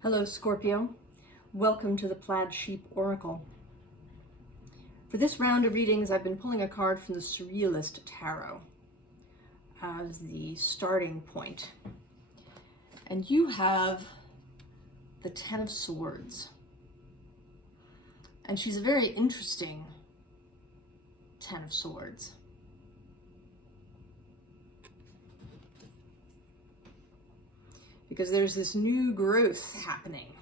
Hello, Scorpio. Welcome to the Plaid Sheep Oracle. For this round of readings, I've been pulling a card from the Surrealist Tarot as the starting point. And you have the Ten of Swords. And she's a very interesting Ten of Swords. Because there's this new growth happening,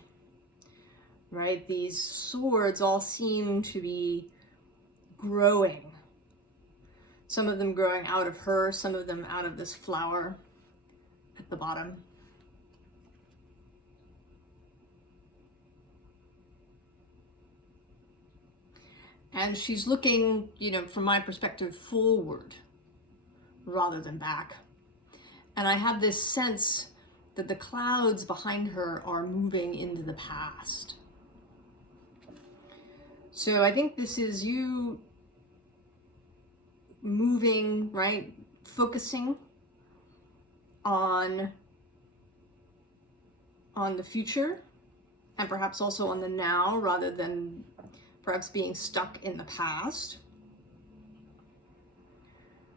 right? These swords all seem to be growing. Some of them growing out of her, some of them out of this flower at the bottom. And she's looking, from my perspective, forward rather than back. And I have this sense that the clouds behind her are moving into the past. So I think this is you moving, right? Focusing on the future and perhaps also on the now rather than perhaps being stuck in the past.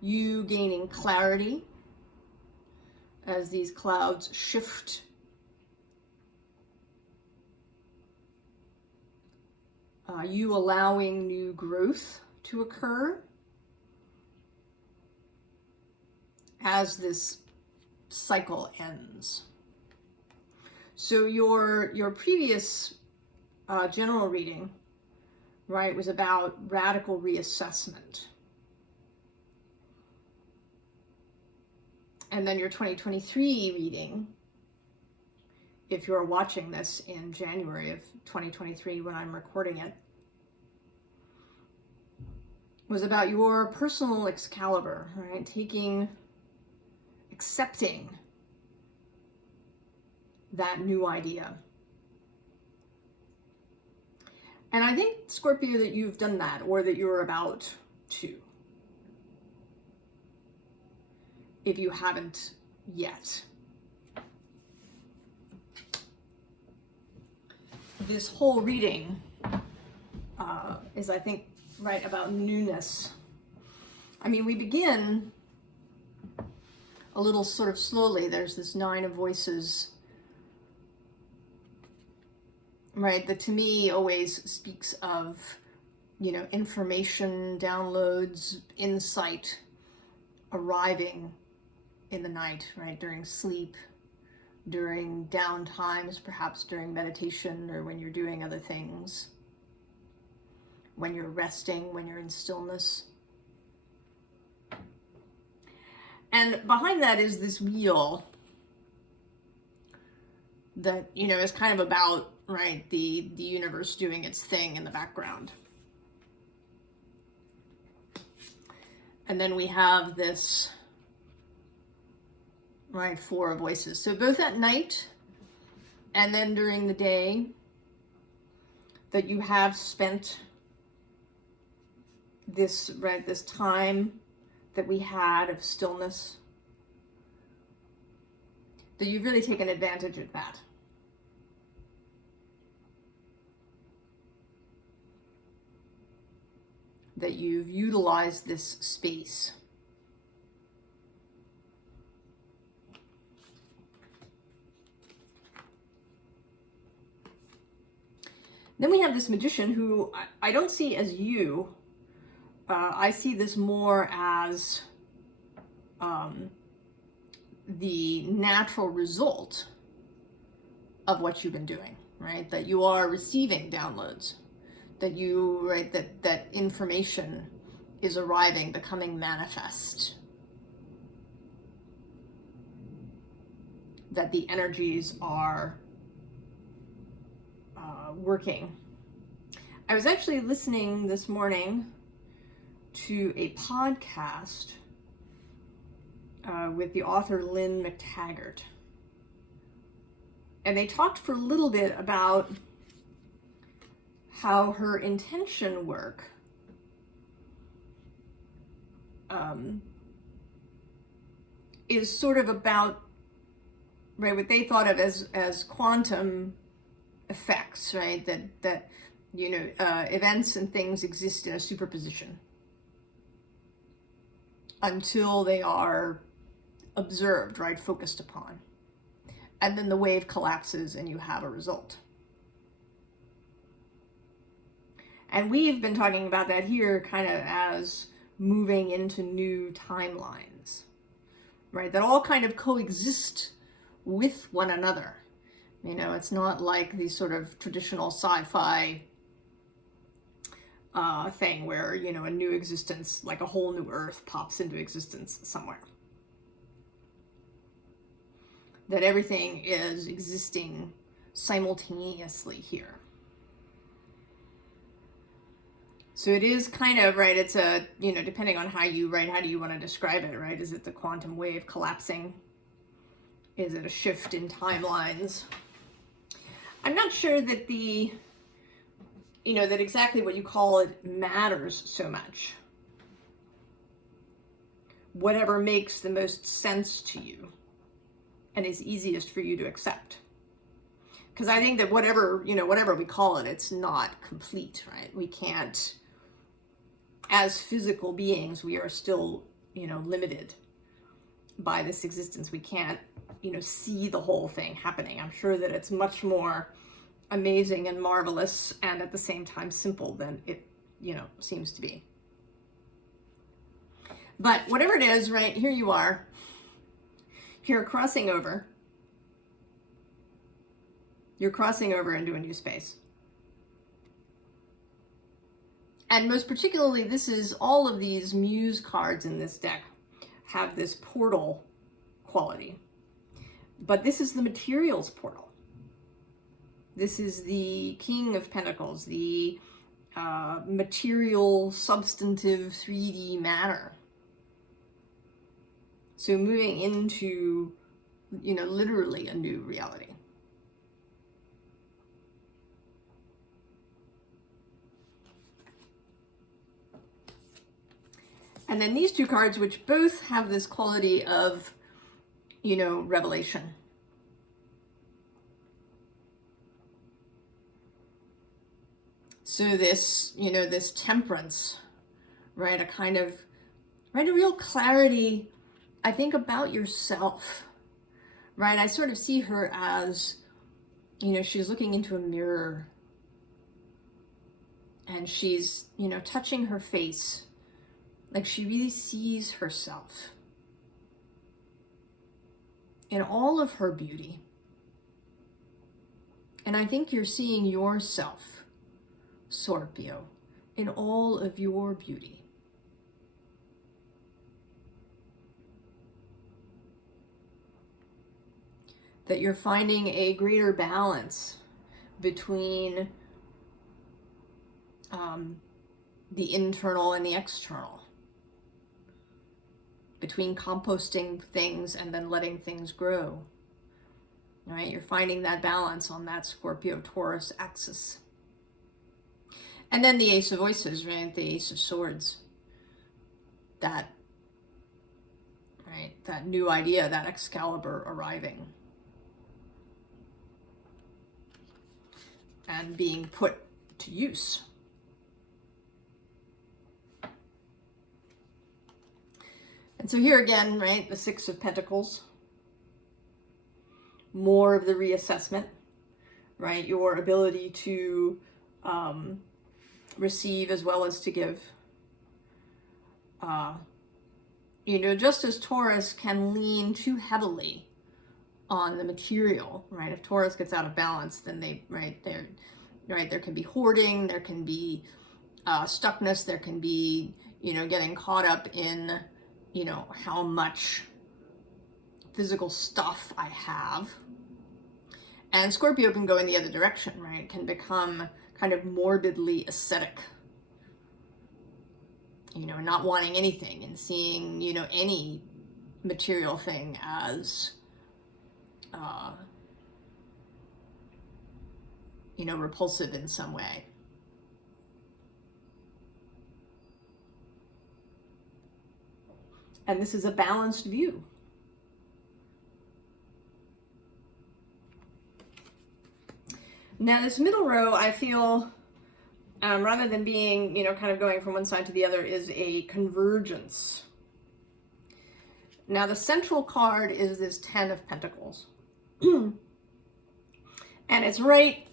You gaining clarity as these clouds shift. You allowing new growth to occur as this cycle ends. So your previous general reading, right, was about radical reassessment. And then your 2023 reading, if you're watching this in January of 2023 when I'm recording it, was about your personal Excalibur, right? Accepting that new idea. And I think, Scorpio, that you've done that, or that you're about to, if you haven't yet. This whole reading is, I think, right, about newness. I mean, we begin a little sort of slowly. There's this Nine of Voices, right, that to me always speaks of, information, downloads, insight arriving in the night, right, during sleep, during down times, perhaps during meditation, or when you're doing other things, when you're resting, when you're in stillness. And behind that is this wheel that, is kind of about, right, the universe doing its thing in the background. And then we have this, right, Four of Voices. So both at night and then during the day, that you have spent this, right, this time that we had of stillness, that you've really taken advantage of that. That you've utilized this space. Then we have this magician who I don't see as you. I see this more as the natural result of what you've been doing, right? That you are receiving downloads, that you, right, that information is arriving, becoming manifest, that the energies are working. I was actually listening this morning to a podcast with the author Lynn McTaggart. And they talked for a little bit about how her intention work is sort of about, right, what they thought of as quantum effects, right? That you know, events and things exist in a superposition until they are observed, right? Focused upon. And then the wave collapses and you have a result. And we've been talking about that here kind of as moving into new timelines, right? That all kind of coexist with one another. You know, it's not like the sort of traditional sci-fi thing where, you know, a new existence, like a whole new Earth, pops into existence somewhere. That everything is existing simultaneously here. So it is kind of, right, it's a, you know, depending on how you, right, how do you want to describe it, right? Is it the quantum wave collapsing? Is it a shift in timelines? I'm not sure that the, you know, that exactly what you call it matters so much. Whatever makes the most sense to you and is easiest for you to accept. Because I think that whatever, you know, whatever we call it, it's not complete, right? We can't, as physical beings, we are still, you know, limited by this existence. We can't, you know, see the whole thing happening. I'm sure that it's much more amazing and marvelous and at the same time simple than it, you know, seems to be. But whatever it is, right, here you are. You're crossing over. You're crossing over into a new space. And most particularly, this is all of these Muse cards in this deck have this portal quality. But this is the materials portal. This is the King of Pentacles, the material, substantive, 3D matter. So moving into, you know, literally a new reality. And then these two cards, which both have this quality of, you know, revelation. So this, you know, this temperance, right? A kind of, right? A real clarity, I think, about yourself, right? I sort of see her as, you know, she's looking into a mirror and she's, you know, touching her face. Like she really sees herself in all of her beauty. And I think you're seeing yourself, Scorpio, in all of your beauty. That you're finding a greater balance between the internal and the external. Between composting things and then letting things grow. Right? You're finding that balance on that Scorpio-Taurus axis. And then the Ace of Voices, right? The Ace of Swords. That, right? That new idea, that Excalibur arriving. And being put to use. And so here again, right, the Six of Pentacles, more of the reassessment, right, your ability to receive as well as to give. You know, just as Taurus can lean too heavily on the material, right, if Taurus gets out of balance, then they, right, there can be hoarding, there can be stuckness, there can be, you know, getting caught up in, you know, how much physical stuff I have. And Scorpio can go in the other direction, right? Can become kind of morbidly ascetic. You know, not wanting anything and seeing, you know, any material thing as, you know, repulsive in some way. And this is a balanced view. Now this middle row, I feel, rather than being, you know, kind of going from one side to the other, is a convergence. Now the central card is this 10 of Pentacles. And it's right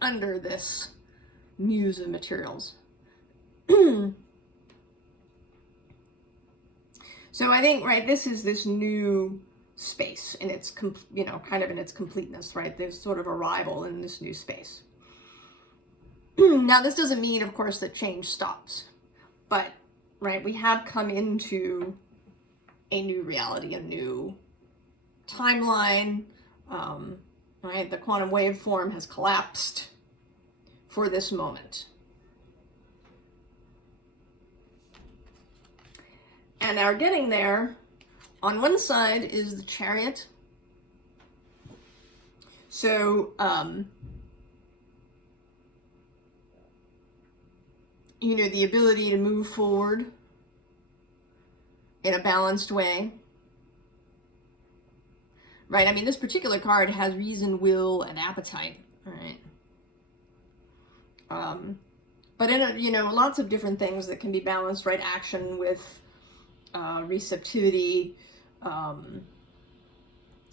under this Muse of Materials. So I think, right, this is this new space in its, you know, kind of in its completeness, right? There's sort of arrival in this new space. Now, this doesn't mean, of course, that change stops, but, right, we have come into a new reality, a new timeline, right? The quantum waveform has collapsed for this moment. And our getting there, on one side is the Chariot. So, you know, the ability to move forward in a balanced way. Right? I mean, this particular card has reason, will, and appetite, right? But in a, you know, lots of different things that can be balanced, right? Action with receptivity,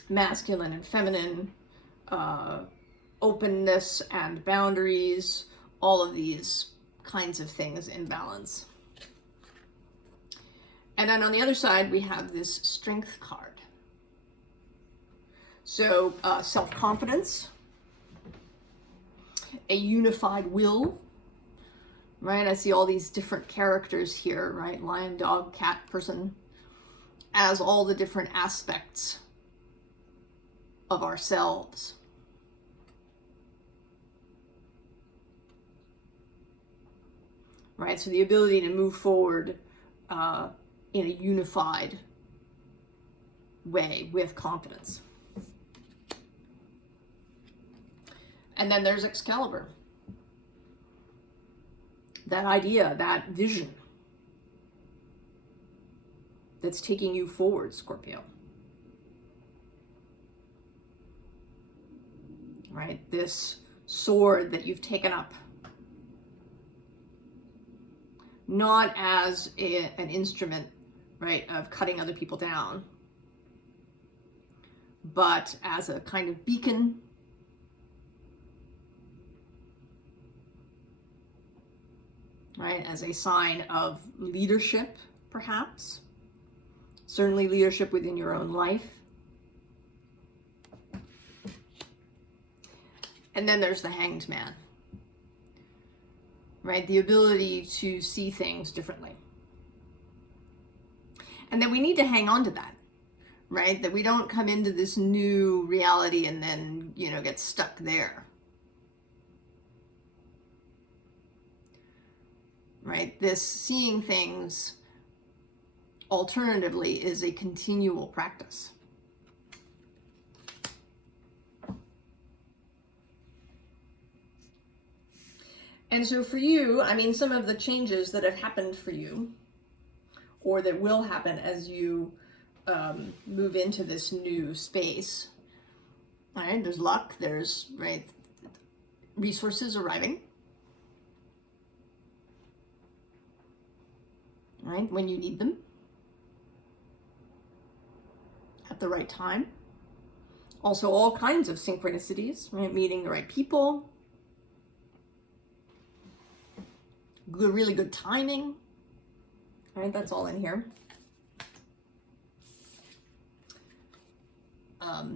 masculine and feminine, openness and boundaries, all of these kinds of things in balance. And then on the other side, we have this Strength card. So self-confidence, a unified will, right? I see all these different characters here, right? Lion, dog, cat, person, as all the different aspects of ourselves. Right? So the ability to move forward in a unified way with confidence. And then there's Excalibur. That idea, that vision that's taking you forward, Scorpio. Right? This sword that you've taken up. Not as an instrument, right, of cutting other people down, but as a kind of beacon, right, as a sign of leadership, perhaps. Certainly leadership within your own life. And then there's the Hanged Man. Right? The ability to see things differently. And then we need to hang on to that, right? That we don't come into this new reality and then, you know, get stuck there. Right? This seeing things alternatively is a continual practice. And so for you, I mean, some of the changes that have happened for you, or that will happen as you move into this new space, right? There's luck, there's, right, resources arriving, right, when you need them, at the right time. Also all kinds of synchronicities, right? Meeting the right people, good, really good timing, right? That's all in here.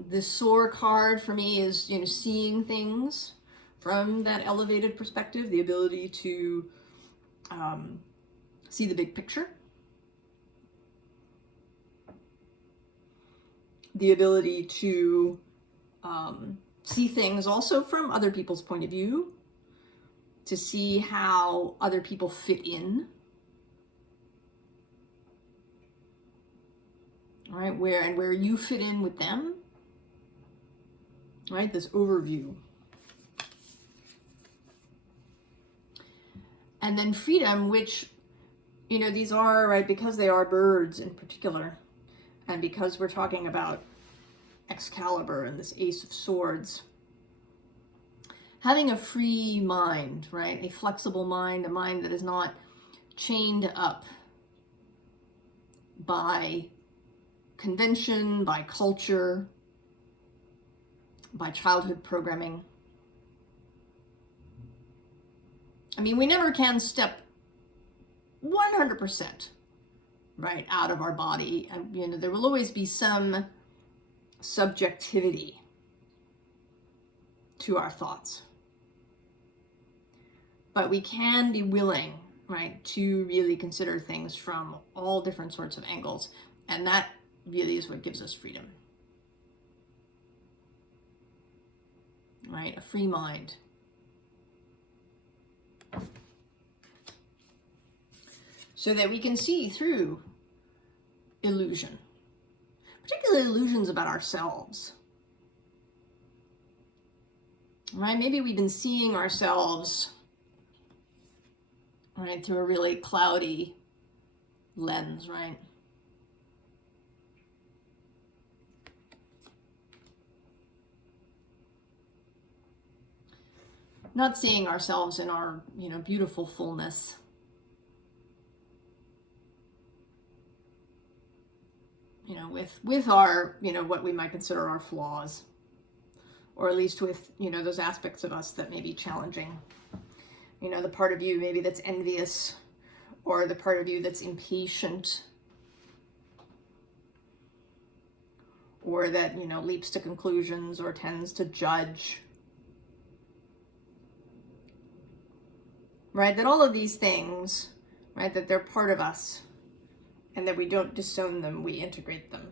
This Soar card for me is, you know, seeing things from that elevated perspective, the ability to see the big picture, the ability to see things also from other people's point of view, to see how other people fit in, right? Where you fit in with them, right? This overview. And then freedom, which, you know, these are, right, because they are birds in particular, and because we're talking about Excalibur and this Ace of Swords, having a free mind, right? A flexible mind, a mind that is not chained up by convention, by culture, by childhood programming. I mean, we never can step 100%, right, out of our body. And, you know, there will always be some subjectivity to our thoughts. But we can be willing, right, to really consider things from all different sorts of angles. And that really is what gives us freedom. Right? A free mind. So that we can see through illusion, particularly illusions about ourselves. Right? Maybe we've been seeing ourselves, right, through a really cloudy lens, right? Not seeing ourselves in our, you know, beautiful fullness. You know, with our, you know, what we might consider our flaws, or at least with, you know, those aspects of us that may be challenging. You know, the part of you maybe that's envious, or the part of you that's impatient, or that, you know, leaps to conclusions or tends to judge. Right? That all of these things, right, that they're part of us, and that we don't disown them, we integrate them.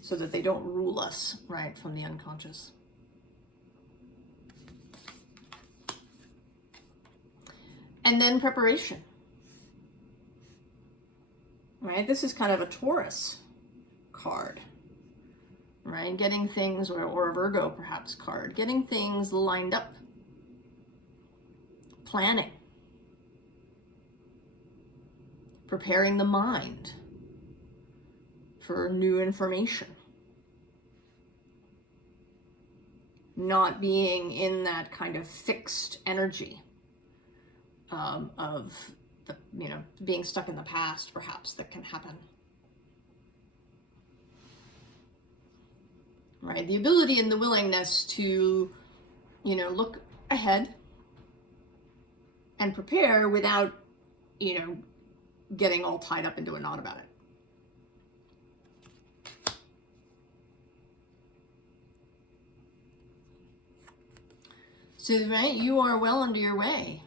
So that they don't rule us, right, from the unconscious. And then preparation. Right? This is kind of a Taurus card. Right? Getting things, or a Virgo perhaps card, getting things lined up. Planning. Preparing the mind for new information. Not being in that kind of fixed energy of the, you know, being stuck in the past, perhaps, that can happen. Right? The ability and the willingness to, you know, look ahead and prepare without, you know, getting all tied up into a knot about it. So, right, you are well under your way.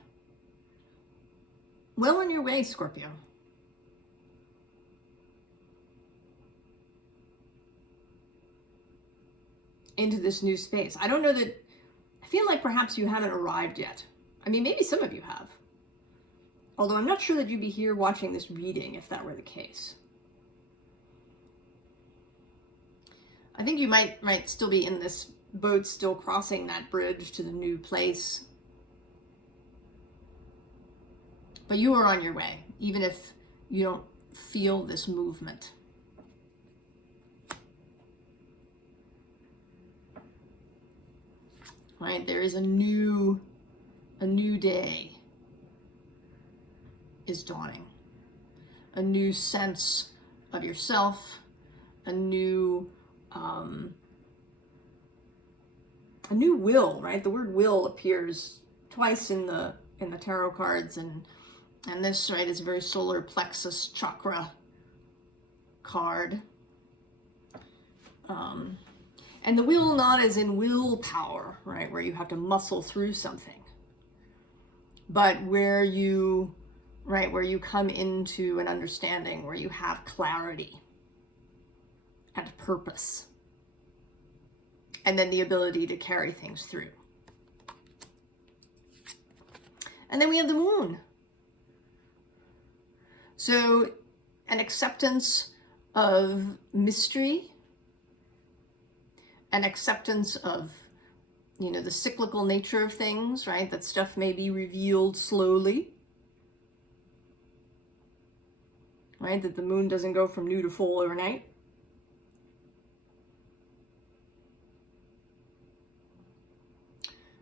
Well on your way, Scorpio. Into this new space. I don't know that, I feel like perhaps you haven't arrived yet. I mean, maybe some of you have. Although I'm not sure that you'd be here watching this reading if that were the case. I think you might still be in this boat, still crossing that bridge to the new place. But you are on your way, even if you don't feel this movement. Right? There is a new day is dawning. A new sense of yourself, a new will, right? The word will appears twice in the tarot cards, and this, right, is a very solar plexus chakra card. And the will not as in willpower, right, where you have to muscle through something, but where you, right, where you come into an understanding, where you have clarity and purpose, and then the ability to carry things through. And then we have the moon. So an acceptance of mystery, an acceptance of, you know, the cyclical nature of things, right? That stuff may be revealed slowly, right? That the moon doesn't go from new to full overnight.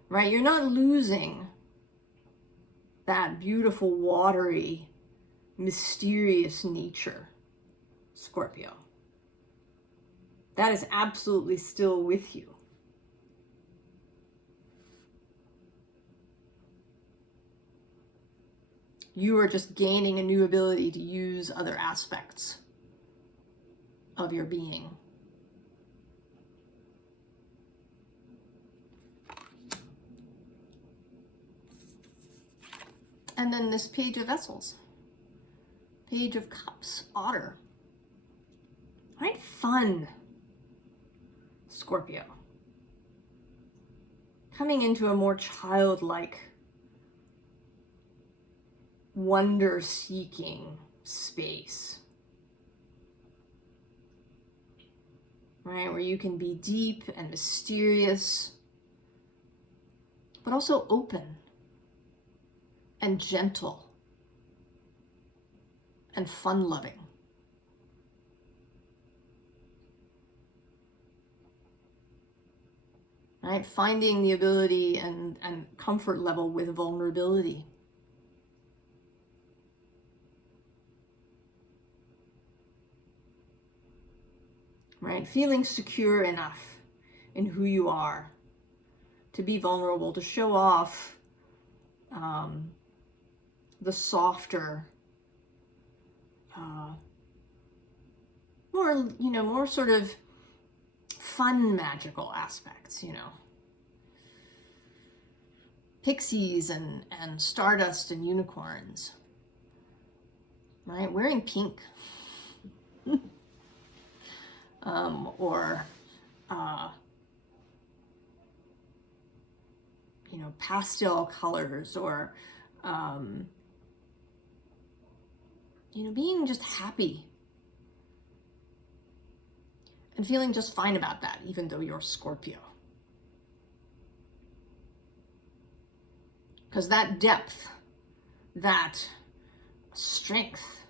right? You're not losing that beautiful, watery, mysterious nature, Scorpio. That is absolutely still with you. You are just gaining a new ability to use other aspects of your being. And then this Page of Vessels, Page of Cups, Otter. Right? Fun, Scorpio. Coming into a more childlike, wonder-seeking space. Right? Where you can be deep and mysterious, but also open and gentle and fun-loving. Right? Finding the ability and comfort level with vulnerability. Right? Feeling secure enough in who you are to be vulnerable, to show off the softer, more sort of fun magical aspects, pixies and stardust and unicorns, right? Wearing pink. Or pastel colors, or being just happy and feeling just fine about that, even though you're Scorpio. Because that depth, that strength,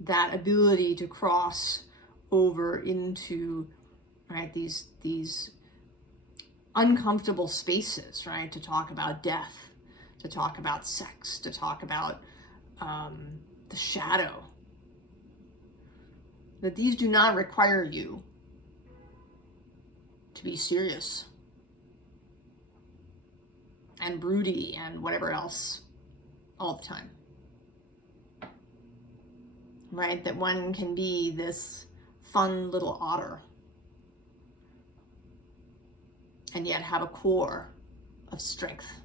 that ability to cross over into, right, these uncomfortable spaces, right, to talk about death, to talk about sex, to talk about the shadow, that these do not require you to be serious and broody and whatever else all the time, right? That one can be this fun little otter and yet have a core of strength.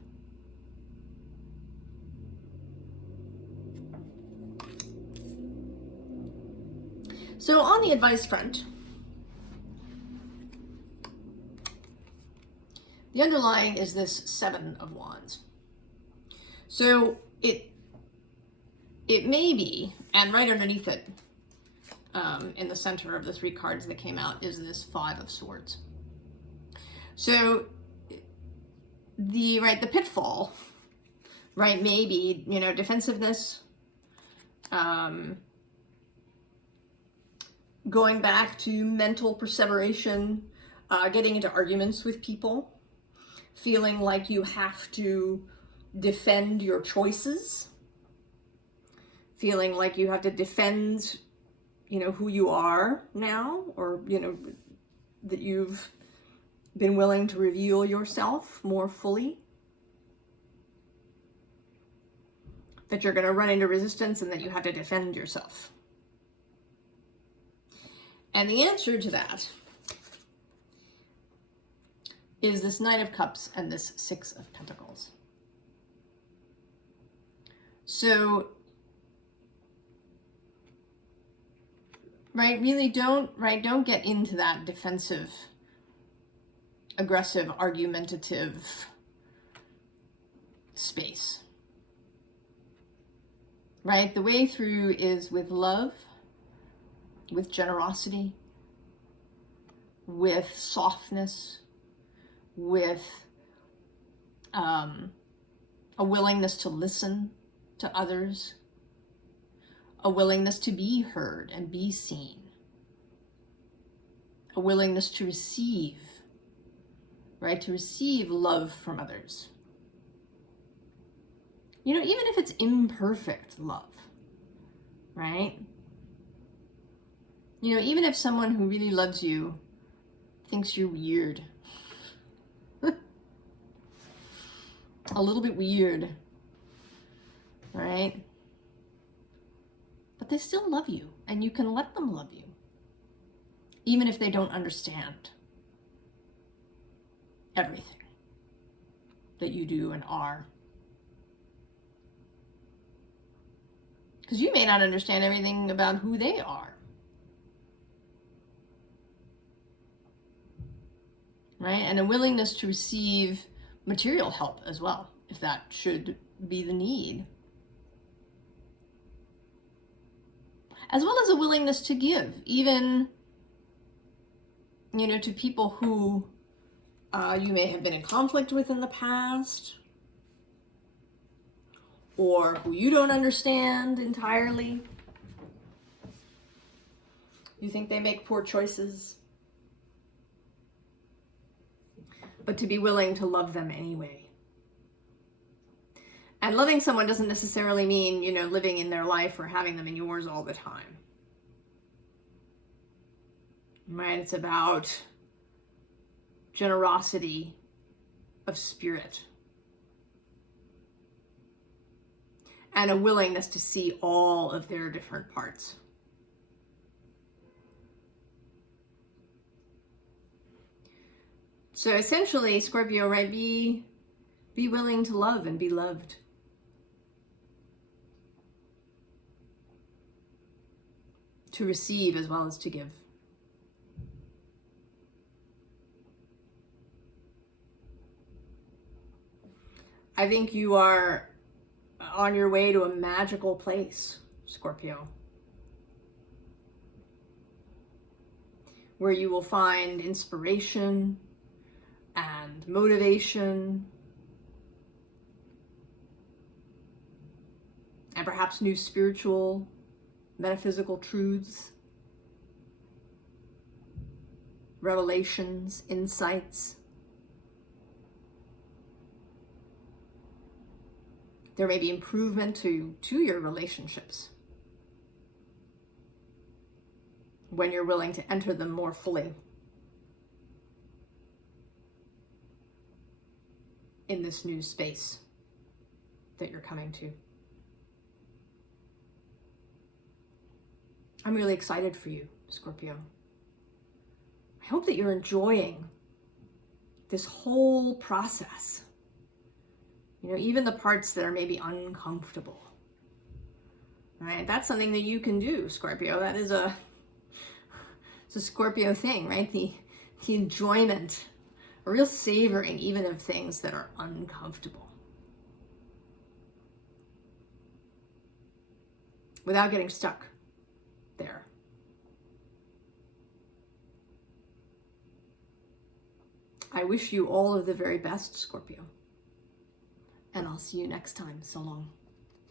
So on the advice front, the underlying is this Seven of Wands. So it may be, and right underneath it, in the center of the three cards that came out, is this Five of Swords. So the pitfall, right, maybe, defensiveness, going back to mental perseveration, getting into arguments with people, feeling like you have to defend your choices, feeling like you have to defend, who you are now, or, that you've been willing to reveal yourself more fully, that you're going to run into resistance and that you have to defend yourself. And the answer to that is this Knight of Cups and this Six of Pentacles. So, really don't get into that defensive, aggressive, argumentative space. Right? The way through is with love, with generosity, with softness, with a willingness to listen to others, a willingness to be heard and be seen, a willingness to receive right? To receive love from others. You know, even if it's imperfect love, right? You know, even if someone who really loves you thinks you're weird, a little bit weird, right? But they still love you, and you can let them love you, even if they don't understand everything that you do and are. Because you may not understand everything about who they are. Right? And a willingness to receive material help as well, if that should be the need. As well as a willingness to give, even, you know, to people who you may have been in conflict with in the past, or who you don't understand entirely. You think they make poor choices, but to be willing to love them anyway. And loving someone doesn't necessarily mean, you know, living in their life or having them in yours all the time. Right? It's about generosity of spirit and a willingness to see all of their different parts. So essentially, Scorpio, right, be willing to love and be loved. To receive as well as to give. I think you are on your way to a magical place, Scorpio, where you will find inspiration and motivation and perhaps new spiritual, metaphysical truths, revelations, insights. There may be improvement to your relationships when you're willing to enter them more fully in this new space that you're coming to. I'm really excited for you, Scorpio. I hope that you're enjoying this whole process. You know, even the parts that are maybe uncomfortable. Right? That's something that you can do, Scorpio. That is it's a Scorpio thing, right? The enjoyment, a real savoring even of things that are uncomfortable. Without getting stuck there. I wish you all of the very best, Scorpio. And I'll see you next time. So long.